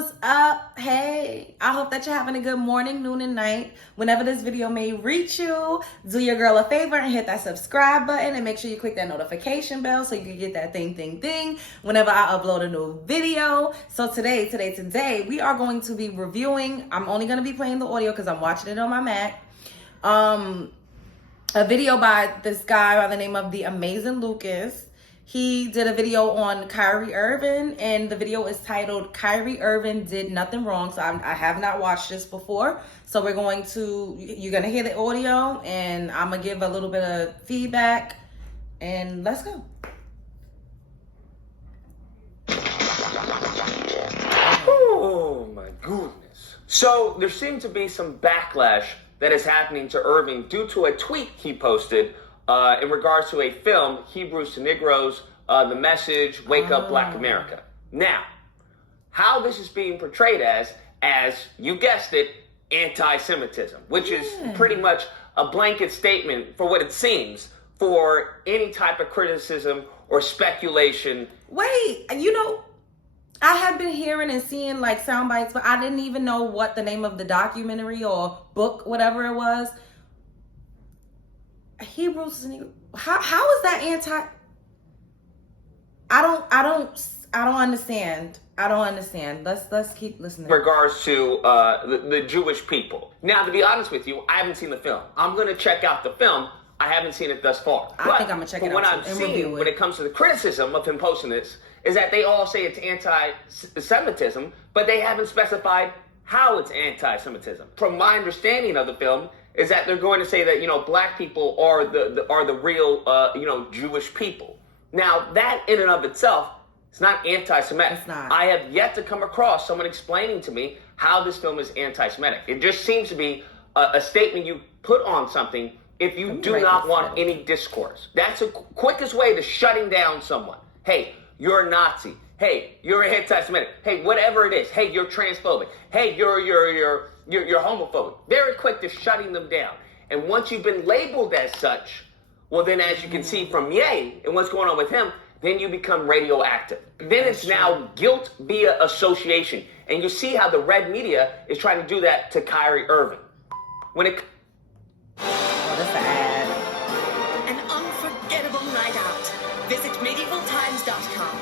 what's up? Hey, I hope that you're having a good morning, noon, and night. Whenever this video may reach you, do your girl a favor and hit that subscribe button and make sure you click that notification bell so you can get that ding whenever I upload a new video. So today, we are going to be reviewing, I'm only going to be playing the audio because I'm watching it on my Mac, a video by this guy by the name of The Amazing Lucas. He did a video on Kyrie Irving, and the video is titled Kyrie Irving Did Nothing Wrong. So I have not watched this before. So you're going to hear the audio, and I'm going to give a little bit of feedback, and let's go. Oh my goodness. So there seems to be some backlash that is happening to Irving due to a tweet he posted in regards to a film, Hebrews to Negroes, The Message, Wake Up Black America. Now, how this is being portrayed as you guessed it, anti-Semitism, which is pretty much a blanket statement for what it seems for any type of criticism or speculation. Wait, I have been hearing and seeing like sound bites, but I didn't even know what the name of the documentary or book, whatever it was. Hebrews, how is that anti? I don't understand. Let's keep listening. In regards to the Jewish people. Now, to be honest with you, I haven't seen the film. I'm going to check out the film. I haven't seen it thus far. I think I'm going to check it out. What I'm seeing when it comes to the criticism of him posting this is that they all say it's anti-Semitism, but they haven't specified how it's anti-Semitism. From my understanding of the film, is that they're going to say that, black people are the real, Jewish people. Now, that in and of itself is not anti-Semitic. It's not. I have yet to come across someone explaining to me how this film is anti-Semitic. It just seems to be a statement you put on something if you do not want any discourse. That's the quickest way to shutting down someone. Hey, you're a Nazi. Hey, you're anti-Semitic. Hey, whatever it is. Hey, you're transphobic. Hey, you're homophobic. Very quick to shutting them down. And once you've been labeled as such, well then, as you can see from Ye and what's going on with him, then you become radioactive. Then it's now guilt via association. And you see how the red media is trying to do that to Kyrie Irving. That's sad. An unforgettable night out. Visit medievaltimes.com.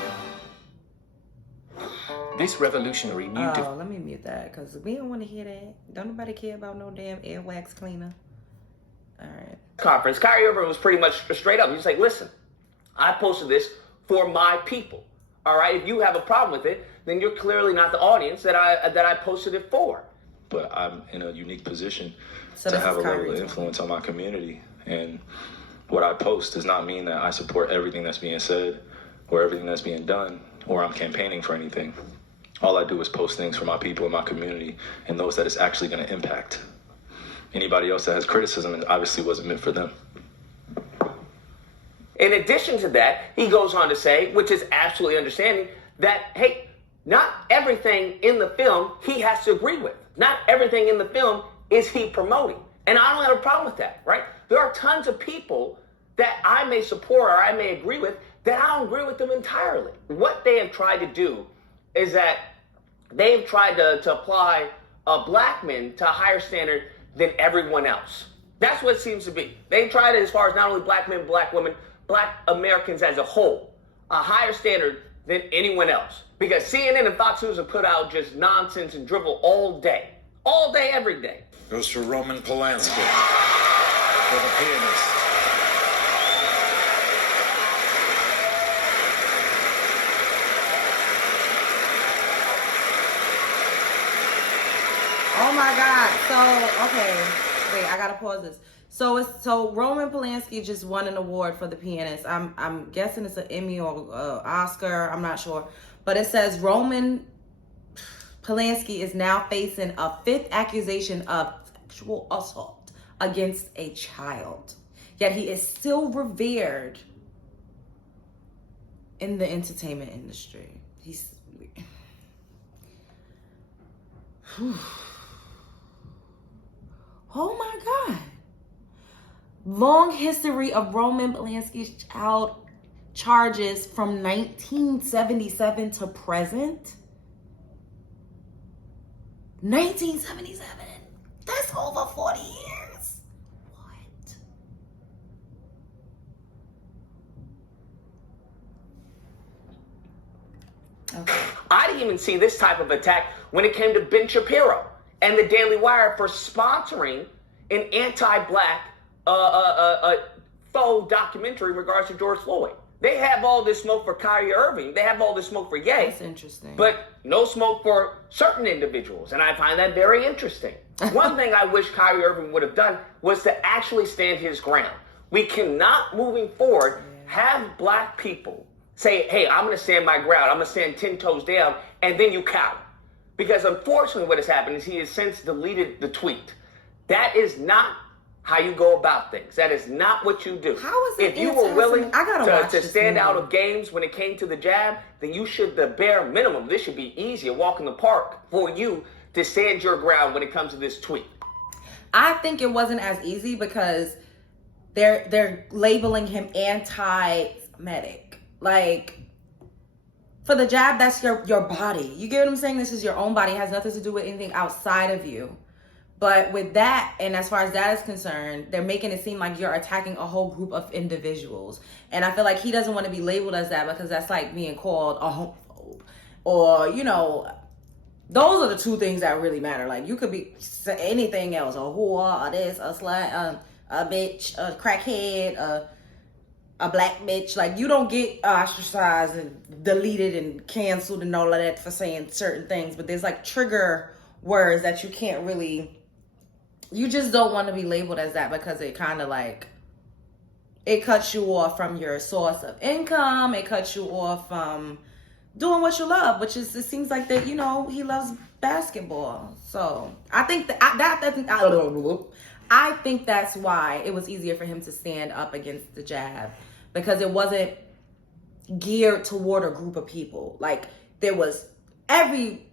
This revolutionary new let me mute that because we don't want to hear that. Don't nobody care about no damn airwax cleaner. All right. Conference, Kyrie Irving was pretty much straight up. He's like, listen, I posted this for my people. All right, if you have a problem with it, then you're clearly not the audience that I posted it for. But I'm in a unique position So to have a Kyrie level of influence on my community. And what I post does not mean that I support everything that's being said or everything that's being done or I'm campaigning for anything. All I do is post things for my people in my community and those that it's actually going to impact. Anybody else that has criticism, it obviously wasn't meant for them. In addition to that, he goes on to say, which is absolutely understanding, that, hey, not everything in the film he has to agree with. Not everything in the film is he promoting. And I don't have a problem with that, right? There are tons of people that I may support or I may agree with that I don't agree with them entirely. What they have tried to do is that they've tried to apply black men to a higher standard than everyone else. That's what it seems to be. They tried it as far as not only black men, black women, black Americans as a whole, a higher standard than anyone else. Because CNN and Fox News have put out just nonsense and dribble all day, every day. Goes for Roman Polanski for the pianist. Oh my God. So, okay. Wait, I gotta pause this. So Roman Polanski just won an award for the pianist. I'm guessing it's an Emmy or Oscar. I'm not sure. But it says Roman Polanski is now facing a 5th accusation of sexual assault against a child. Yet he is still revered in the entertainment industry. He's... Oh my God. Long history of Roman Polanski's child charges from 1977 to present. 1977. That's over 40 years. What? Okay. I didn't even see this type of attack when it came to Ben Shapiro and the Daily Wire for sponsoring an anti-black faux documentary in regards to George Floyd. They have all this smoke for Kyrie Irving. They have all this smoke for Ye. That's interesting. But no smoke for certain individuals. And I find that very interesting. One thing I wish Kyrie Irving would have done was to actually stand his ground. We cannot, moving forward, have black people say, hey, I'm going to stand my ground. I'm going to stand 10 toes down, and then you cower. Because unfortunately what has happened is he has since deleted the tweet. That is not how you go about things. That is not what you do. How is it if you were willing to stand movie. out of games when it came to the jab, then you should, the bare minimum, this should be easy, a walk in the park for you to stand your ground when it comes to this tweet. I think it wasn't as easy because they're labeling him anti-Semitic. Like, for the jab, that's your body. You get what I'm saying? This is your own body. It has nothing to do with anything outside of you. But with that, and as far as that is concerned, they're making it seem like you're attacking a whole group of individuals. And I feel like he doesn't want to be labeled as that because that's like being called a homophobe. Or, you know, those are the two things that really matter. Like, you could be anything else. A whore, a this, a slut, a bitch, a crackhead, a black bitch. Like, you don't get ostracized and deleted and canceled and all of that for saying certain things. But there's like trigger words that you can't really... You just don't want to be labeled as that because it kind of like, it cuts you off from your source of income. It cuts you off from doing what you love, which is, it seems like that, you know, he loves basketball. So I think I think that's why it was easier for him to stand up against the jab, because it wasn't geared toward a group of people. Like, there was every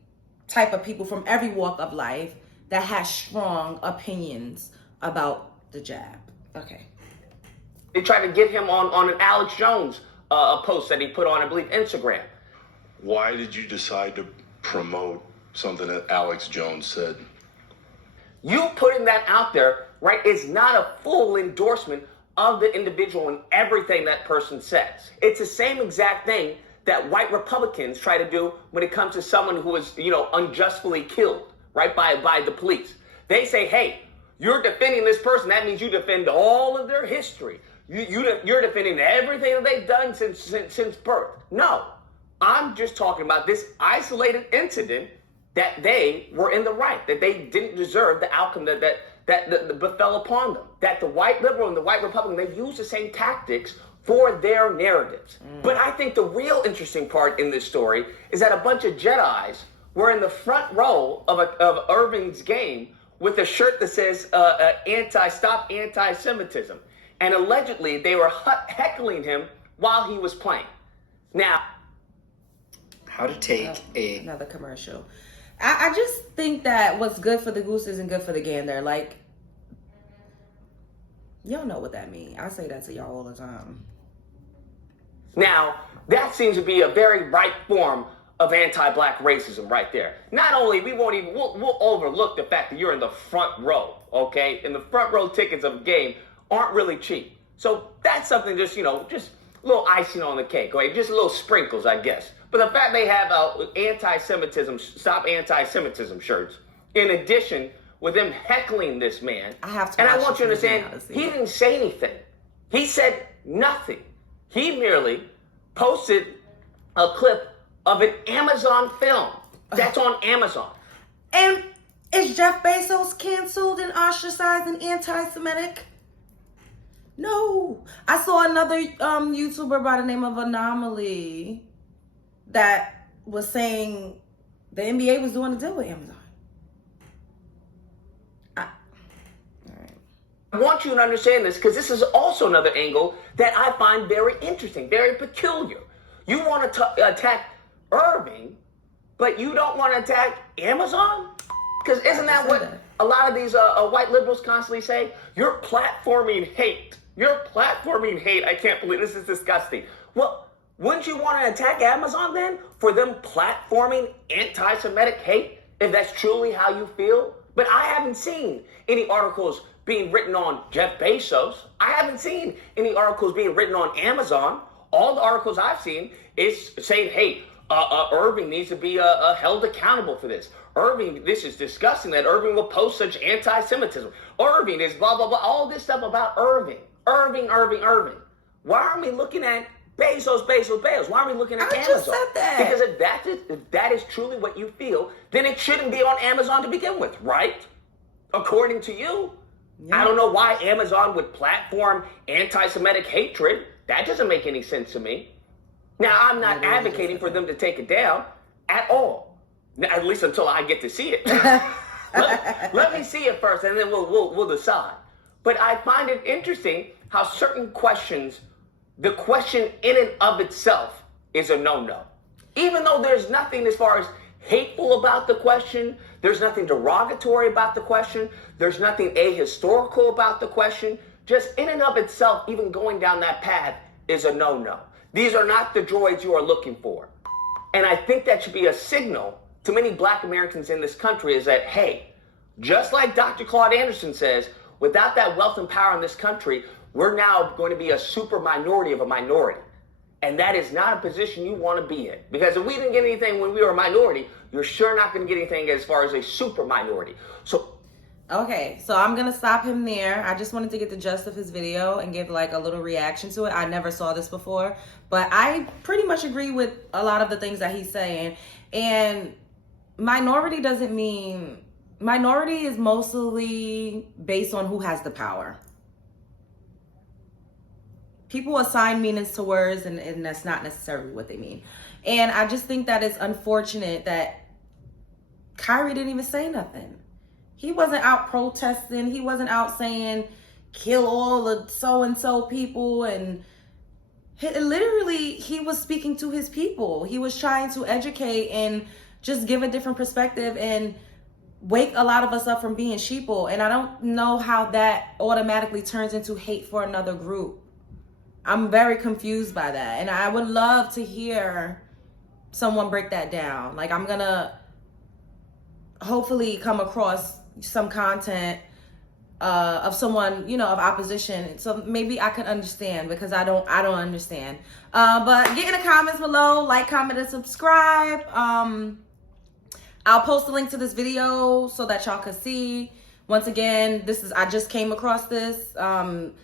type of people from every walk of life that has strong opinions about the jab. Okay. They tried to get him on an Alex Jones post that he put on, I believe, Instagram. Why did you decide to promote something that Alex Jones said? You putting that out there, right, is not a full endorsement of the individual and everything that person says. It's the same exact thing that white Republicans try to do when it comes to someone who was, you know, unjustly killed, right, by the police. They say, hey, you're defending this person. That means you defend all of their history. You're defending everything that they've done since birth. No, I'm just talking about this isolated incident that they were in the right, that they didn't deserve the outcome that befell upon them. That the white liberal and the white Republican, they use the same tactics for their narratives. But I think the real interesting part in this story is that a bunch of Jedis were in the front row of Irving's game with a shirt that says stop anti-Semitism. And allegedly they were heckling him while he was playing. Now, how to take another commercial. I just think that what's good for the goose isn't good for the gander. Like, y'all know what that means. I say that to y'all all the time. Now, that seems to be a very right form of anti-black racism right there. Not only, we'll overlook the fact that you're in the front row, okay? And the front row tickets of a game aren't really cheap. So that's something just, you know, just a little icing on the cake, right? Just a little sprinkles, I guess. But the fact they have anti-Semitism, stop anti-Semitism shirts, in addition with them heckling this man. I have to. And I want you to understand, he didn't say anything. He said nothing. He merely posted a clip of an Amazon film that's on Amazon. And is Jeff Bezos canceled and ostracized and anti-Semitic? No. I saw another YouTuber by the name of Anomaly that was saying the NBA was doing a deal with Amazon. I want you to understand this because this is also another angle that I find very interesting, very peculiar. You want to attack Irving, but you don't want to attack Amazon? Because isn't that what a lot of these white liberals constantly say? You're platforming hate. You're platforming hate. I can't believe this is disgusting. Well, wouldn't you want to attack Amazon then for them platforming anti-Semitic hate? if that's truly how you feel. But I haven't seen any articles being written on Jeff Bezos. I haven't seen any articles being written on Amazon. All the articles I've seen is saying, hey, Irving needs to be held accountable for this. Irving, this is disgusting that Irving will post such anti-Semitism. Irving is blah, blah, blah. All this stuff about Irving. Irving. Why aren't we looking at Bezos? Why are we looking at Amazon? I just said that. Because if that is truly what you feel, then it shouldn't be on Amazon to begin with, right? According to you. Yeah. I don't know why Amazon would platform anti-Semitic hatred. That doesn't make any sense to me. Now, I'm not advocating for them to take it down at all. Now, at least until I get to see it. let me see it first, and then we'll decide. But I find it interesting how certain questions, the question in and of itself is a no-no. Even though there's nothing as far as hateful about the question, there's nothing derogatory about the question, there's nothing ahistorical about the question, just in and of itself, even going down that path is a no-no. These are not the droids you are looking for. And I think that should be a signal to many black Americans in this country is that, hey, just like Dr. Claude Anderson says, without that wealth and power in this country, we're now going to be a super minority of a minority. And that is not a position you want to be in. Because if we didn't get anything when we were a minority, you're sure not going to get anything as far as a super minority. Okay, so I'm going to stop him there. I just wanted to get the gist of his video and give like a little reaction to it. I never saw this before, but I pretty much agree with a lot of the things that he's saying. And minority doesn't mean, minority is mostly based on who has the power. People assign meanings to words and that's not necessarily what they mean. And I just think that it's unfortunate that Kyrie didn't even say nothing. He wasn't out protesting. He wasn't out saying, kill all the so-and-so people. And literally, he was speaking to his people. He was trying to educate and just give a different perspective and wake a lot of us up from being sheeple. And I don't know how that automatically turns into hate for another group. I'm very confused by that. And I would love to hear someone break that down. Like, I'm going to hopefully come across some content of someone, you know, of opposition, so maybe I can understand, because I don't understand. But get in the comments below, like, comment, and subscribe. I'll post a link to this video so that y'all can see. Once again, I just came across this. I'm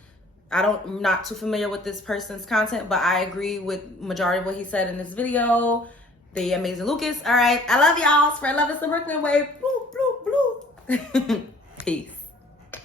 not too familiar with this person's content, but I agree with majority of what he said in this video. The amazing Lucas. All right, I love y'all. Spread love is the Brooklyn way. Blue, blue, blue. Peace.